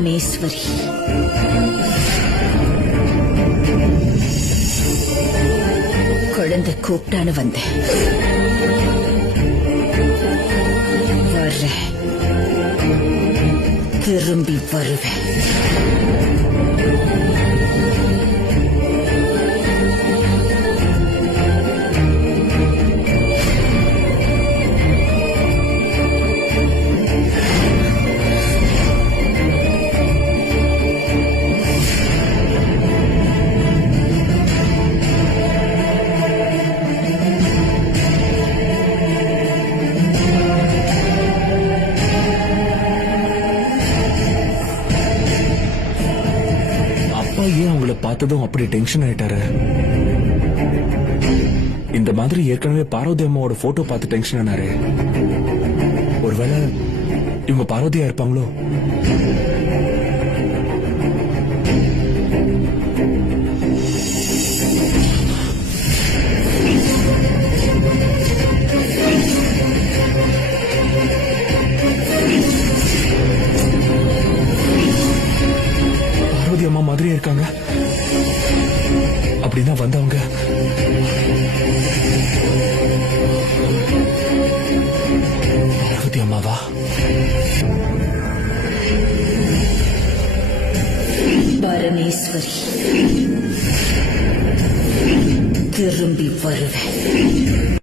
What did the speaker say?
பரமேஸ்வரி. குழந்தை கூப்பிட்டான்னு வந்தேன். வர்றேன், திரும்பி வருவேன். ஏன் அவங்கள பார்த்ததும் அப்படி டென்ஷன் ஆயிட்டாரு? இந்த மாதிரி ஏற்கனவே பார்வதி அம்மாவோட போட்டோ பார்த்து டென்ஷன் ஆனாரு. ஒருவேளை இவங்க பார்வதியா இருப்பாங்களோ? பார்வதி அம்மா மாதிரியே இருக்காங்க. அப்படின்னா வந்தவங்க பார்வதி அம்மாவா? பரமேஸ்வரி, திரும்பி வருவேன்.